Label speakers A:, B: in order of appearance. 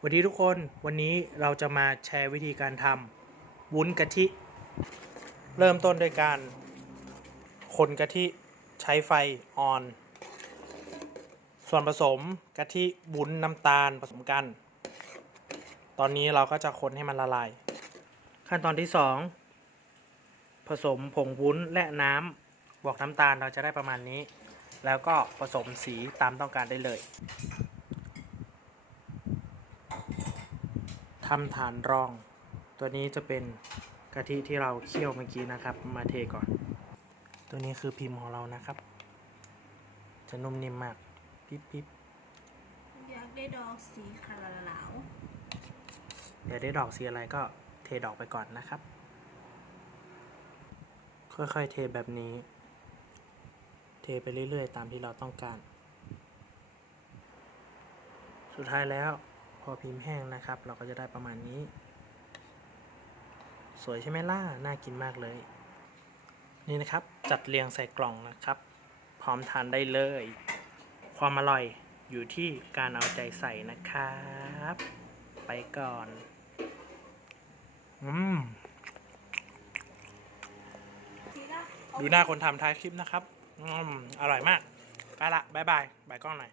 A: สวัสดีทุกคนวันนี้เราจะมาแชร์วิธีการทำวุ้นกะทิ เริ่มต้นด้วยการ คนกะทิใช้ไฟอ่อน ส่วนผสมกะทิวุ้นน้ำตาลผสมกัน ตอนนี้เราก็จะคนให้มันละลาย ขั้นตอนที่ 2 ผสมผงวุ้นและน้ำบวกน้ำตาลเราจะได้ประมาณนี้ แล้วก็ผสมสีตามต้องการได้เลย ทำฐานรอง ตัวนี้จะเป็นกะทิที่เราเคี่ยวเมื่อกี้นะครับ มาเทก่อน ตัวนี้คือพิมพ์ของเรานะครับ จะนุ่มนิ่มมาก ปิ๊บปิ๊บ
B: อยากได้ดอกสีขาว
A: เดี๋ยวได้ดอกสีอะไรก็เทดอกไปก่อนนะครับ ค่อยๆเทแบบนี้ เทไปเรื่อยๆ ตามที่เราต้องการ สุดท้ายแล้วพ อพิมพ์แห้งนะครับ เราก็จะได้ประมาณนี้ สวยใช่ไหมล่ะ น่ากินมากเลย นี่นะครับ จัดเรียงใส่กล่องนะครับ พร้อมทานได้เลย ความอร่อยอยู่ที่การเอาใจใส่นะครับ ไปก่อน อืม ดูหน้าคนทำท้ายคลิปนะครับ อืม อร่อยมาก ไปละบายบายบายกล้องหน่อย